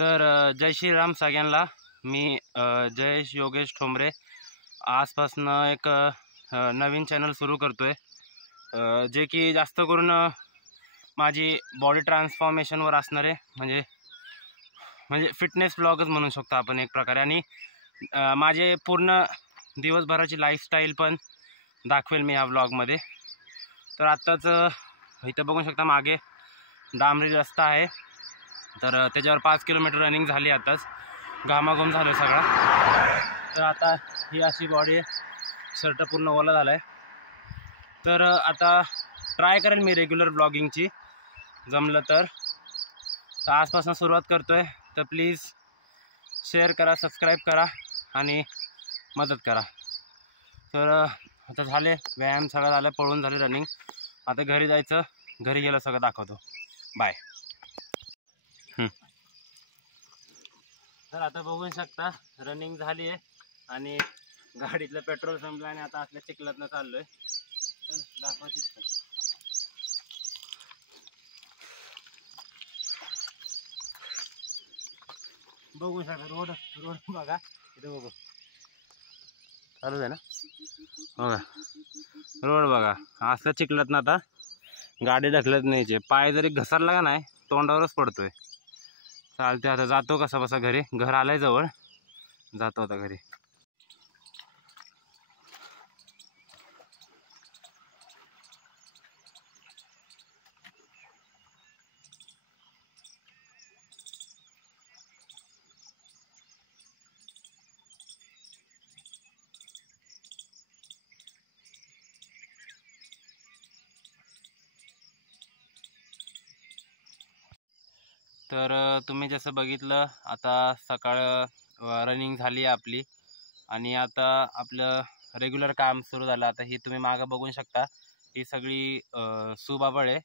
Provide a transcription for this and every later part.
तर जय श्रीराम सगळ्यांना। मी जयेश योगेश ठोंबरे आजपासून एक नवीन चॅनल सुरू करतोय, जे की जास्त करून माझी बॉडी ट्रान्सफॉर्मेशनवर असणार आहे। म्हणजे फिटनेस ब्लॉगच म्हणू शकतो आपण एक प्रकारे। आणि माझे पूर्ण दिवसभराची लाईफस्टाईल पण दाखवेल मी या ब्लॉगमध्ये। तर आत्ताच इथं बघू शकता मागे डांबरी रस्ता आहे, तर त्याच्यावर 5 किलोमीटर रनिंग झाली आताच, घामाघूम झालं सगळा। तर आता ही अशी बॉडी आहे, शर्ट पूर्ण ओला झाला आहे। तर आता ट्राय करेल मी रेग्युलर ब्लॉगिंगची, जमलं तर आजपासून सुरुवात करतोय। तर प्लीज शेअर करा, सबस्क्राईब करा आणि मदत करा। तर आता झाले व्यायाम सगळं झालं, पळून झाले रनिंग। आता घरी जायचं, घरी गेलं सगळं दाखवतो। बाय। तर आता बघू शकता रनिंग झाली आहे आणि गाडीतलं पेट्रोल संपलं आणि आता आपल्या चिखलातनं चाललोय। दाखवा चिखल। बघू शकता रोड बघा, इथं बघू चालू आहे ना, बघा रोड बघा। असं चिखलातनं आता गाडी ढकलत नाहीचे, पाय जरी घसरला का नाही तोंडावरच पडतोय। चालते आता जातो कसा बसा घरी, घर आलंय जवळ, जातो आता घरी। तर तुम्ही जसं बघितलं आता सकाळ रनिंग झाली आहे आपली आणि आता आपलं रेग्युलर काम सुरू झालं। आता ही तुम्ही मागं बघू शकता, ही सगळी सुबाबळ आहे।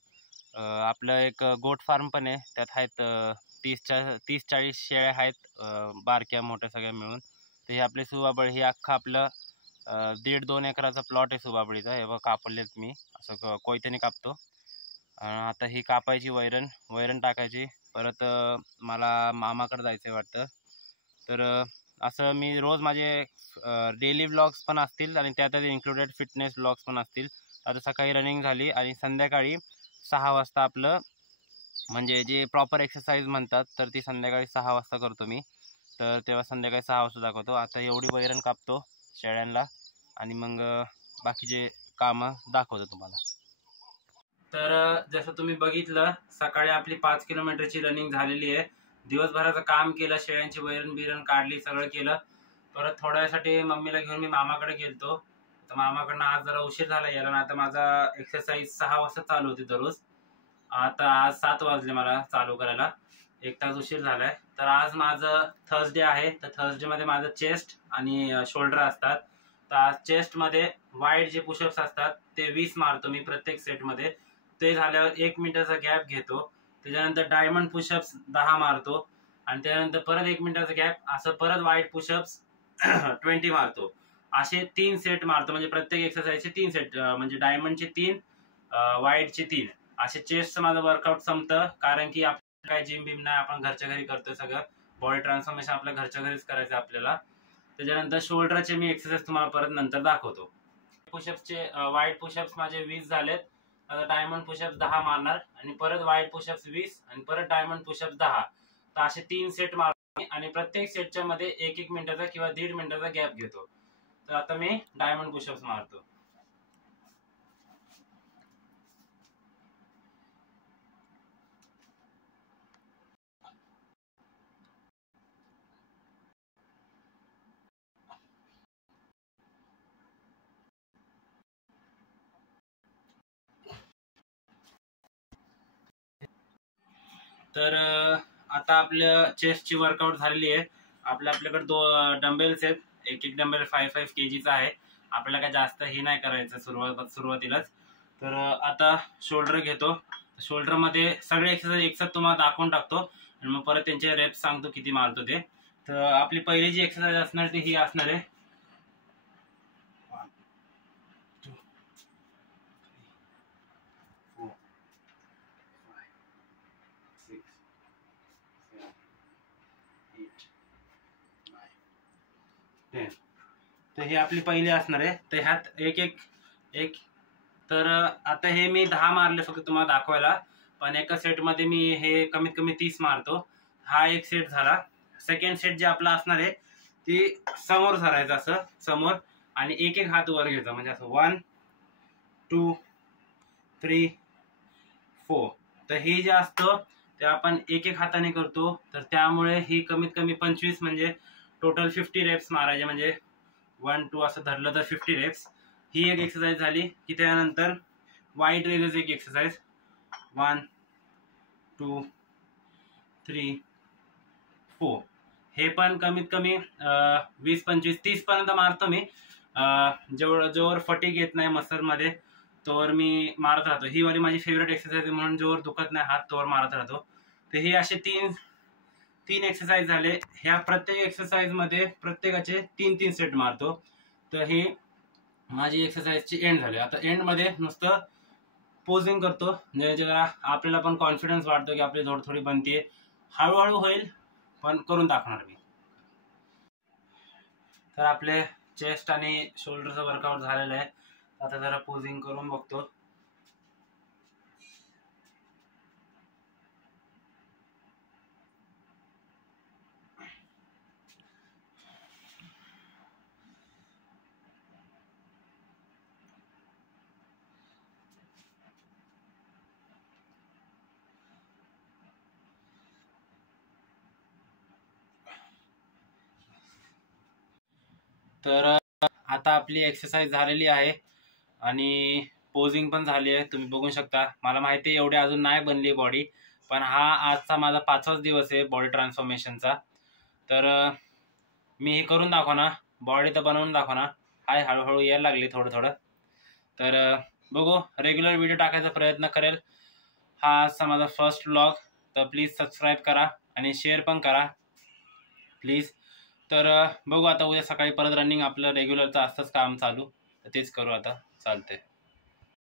आपलं एक गोट फार्म पण आहे, त्यात आहेत 30-40 शेळ्या आहेत, बारक्या मोठ्या सगळ्या मिळून। तर हे आपले सुबाबळ, हे अख्खं आपलं 1.5-2 एकराचा प्लॉट आहे सुबाबळीचा। हे बघ कापलेत मी, असं कोयत्याने कापतो। आता ही कापायची वैरण टाकायची। परत मला मामाकडे जायचं आहे वाटतं। तर असं मी रोज माझे डेली ब्लॉग्स पण असतील आणि त्यातच इन्क्लुडेड फिटनेस ब्लॉग्स पण असतील। आता सकाळी रनिंग झाली आणि संध्याकाळी 6 वाजता आपलं म्हणजे जे प्रॉपर एक्सरसाइज म्हणतात, तर ती संध्याकाळी 6 वाजता करतो मी। तर तेव्हा संध्याकाळी 6 वाजता दाखवतो। आता एवढी वैरण कापतो शेळ्यांना आणि मग बाकीचे कामं दाखवतो तुम्हाला। तर जसं तुम्ही बघितलं सकाळी आपली 5 किलोमीटरची रनिंग झालेली आहे। दिवसभराचं काम केलं, शेळ्यांची वैरण काढली, सगळं केलं। परत थोड्या वेळासाठी मम्मीला घेऊन मी मामाकडे गेलतो। तर मामाकडनं आज जरा उशीर झाला यायला, ना आता माझा एक्सरसाइज 6 वाजता चालू होती दररोज। आता आज 7 वाजले मला चालू करायला, 1 तास उशीर झालाय। तर आज माझं थर्सडे आहे, तर थर्सडेमध्ये माझं चेस्ट आणि शोल्डर असतात। तर आज चेस्टमध्ये वाईड जे पुशअप्स असतात ते 20 मारतो मी प्रत्येक सेटमध्ये। ते झाल्यावर 1 मिनिटाचा गॅप घेतो, त्याच्यानंतर डायमंड पुशअप्स 10 मारतो आणि त्यानंतर परत 1 मिनिटाचा गॅप, असं परत वाईड पुशअप्स 20 मारतो। असे 3 सेट मारतो, म्हणजे प्रत्येक एक्सरसाइजचे 3 सेट, म्हणजे डायमंडचे 3, वाईडचे 3, असे चेस्टचं माझं वर्कआउट संपतं। कारण की आपल्याला काय जिम बिम नाही, आपण घरच्या घरी करतोय सगळं, बॉडी ट्रान्सफॉर्मेशन आपल्या घरच्या घरीच करायचं आपल्याला। त्याच्यानंतर शोल्डरचे मी एक्सरसाइज तुम्हाला परत नंतर दाखवतो। पुशअप्सचे वाईड पुशअप्स माझे 20 झालेत। आता डायमंड पुशअप्स 10 मारणार आणि परत वाईड पुशअप्स 20 आणि परत डायमंड पुशअप्स 10। तर असे 3 सेट मारतो आणि प्रत्येक सेटच्या मध्ये 1-1 मिनिटाचा किंवा 1.5 मिनिटाचा गॅप घेतो। तर आता मी डायमंड पुशअप्स मारतो। तर आता आपल्या चेस्टची वर्कआउट झालेली आहे। आपल्याकडे 2 डंबेल्स आहेत, एक डंबेल 5-5 kgचा आहे। आपल्याला काय जास्त हे नाही करायचं सुरुवातीलाच। तर आता शोल्डर घेतो, शोल्डर मध्ये सगळे एक्सरसाइज एकसाथ तुम्हाला दाखवून टाकतो आणि मग परत त्यांचे रेप्स सांगतो किती मारतो ते। तर आपली पहिली जी एक्सरसाइज असणार ती ही असणार आहे, 1 2 3 4 5 6 7 तर हे आपली पहिली असणार आहे. तर ह्यात एक तर आता हे मी 10 मारले फक्त तुम्हाला दाखवायला, पण एका सेटमध्ये मी हे कमीत कमी 30 मारतो. हा एक सेट झाला. सेकंड सेट जे आपला असणार आहे ती समोर धरायचं असं समोर, आणि एक हात वर घ्यायचा, म्हणजे असं 1 2 3 4. तर हे जे असतं ते आपण एक हाताने करतो. तर त्यामुळे ही कमीत कमी 25 म्हणजे टोटल 50 रेप्स मारायचे, म्हणजे 1 2 असं धरलं तर 50 रेप्स. ही एक एक्सरसाइज झाली. की त्यानंतर वाईट रेजेस एक एक्सरसाइज 1 2 3 4. हे पण कमीत कमी 20 25 30 पर्यंत मारतो मी. जोवर फटीग येत नाही मसलमध्ये तोवर मी मारत राहतो. ही वाली माझी फेवरेट एक्सरसाइज म्हणून जोवर दुखत नाही हात तोवर मारत राहतो. तर हे असे तीन एक्सरसाइज झाले. ह्या प्रत्येक एक्सरसाइज मध्ये प्रत्येकाचे 3 सेट मारतो. तर हे माझी एक्सरसाइजची एंड झाली. आता एंड मध्ये नुसतं पोजिंग करतो, म्हणजे जरा आपल्याला पण कॉन्फिडन्स वाटतो की आपली थोडी बनतीये. हळूहळू होईल पण करून दाखवणार मी. तर आपले चेस्ट आणि शोल्डरचं वर्कआउट झालेलं आहे. आता जरा पोजिंग करून बघतो. तर आता आपली एक्सरसाइज झालेली आहे आणि पोजिंग पण झाली आहे. तुम्ही बघू शकता. मला माहिती आहे एवढी अजून नाही बनली बॉडी, पण हा आजचा माझा 5वाच दिवस आहे बॉडी ट्रान्सफॉर्मेशनचा. तर मी हे करून दाखवणार, बॉडी तर बनवून दाखवणार. हाय हळूहळू यायला लागली थोडं. तर बघू, रेग्युलर व्हिडिओ टाकायचा प्रयत्न करेल. हा आजचा माझा फर्स्ट व्लॉग. तर प्लीज सबस्क्राईब करा आणि शेअर पण करा प्लीज. तर बघू आता उद्या सकाळी परत रनिंग आपलं रेग्युलरचं असतंच काम चालू, तर तेच करू आता. चालते.